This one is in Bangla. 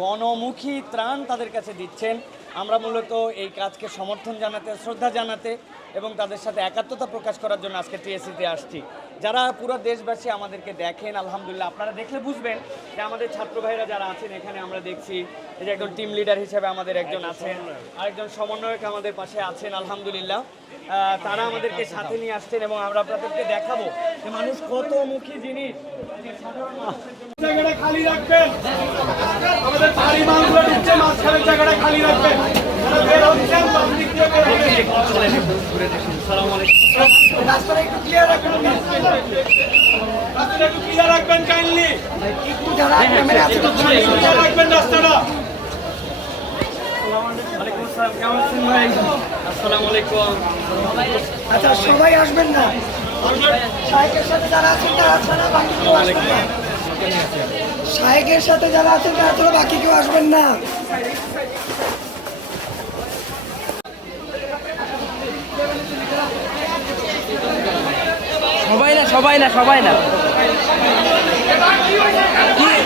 গণমুখী ত্রাণ তাদের কাছে দিচ্ছেন। আমরা মূলত এই কাজকে সমর্থন জানাতে শ্রদ্ধা জানাতে এবং তাদের সাথে একাত্মতা প্রকাশ করার জন্য আজকে টিএসসিতে আসছি। যারা পুরো দেশবাসী আমাদেরকে দেখেন আলহামদুলিল্লাহ আপনারা দেখলে বুঝবেন যে আমাদের ছাত্র ভাইরা যারা আছেন এখানে আমরা দেখছি এই যে একজন টিম লিডার হিসেবে আমাদের একজন আছেন আরেকজন সমন্বয়ক আমাদের পাশে আছেন আলহামদুলিল্লাহ। তারা আমাদেরকে সাথে নিয়ে আসছেন এবং আমরা আপনাদেরকে দেখাবো যে মানুষ কতমুখী জিনিস। সাধারণ খালি রাখবেন। আমাদের ভারী মালগুলো ঢুকছে মাঝখানের জায়গাটা খালি রাখবেন। রাস্তাটা একটু ক্লিয়ার রাখবেন রাস্তাটা একটু ক্লিয়ার রাখবেন কাইন্ডলি ক্লিয়ার রাস্তাটা। আচ্ছা সবাই আসবেন না। শাহেকের সাথে যারা আছেন তারা ছাড়া বাকি কেউ আসবেন না। শাহেকের সাথে যারা আছেন, তারা ছাড়া বাকি কেউ আসবেন না। সবাই না সবাই না সবাই না। ভাই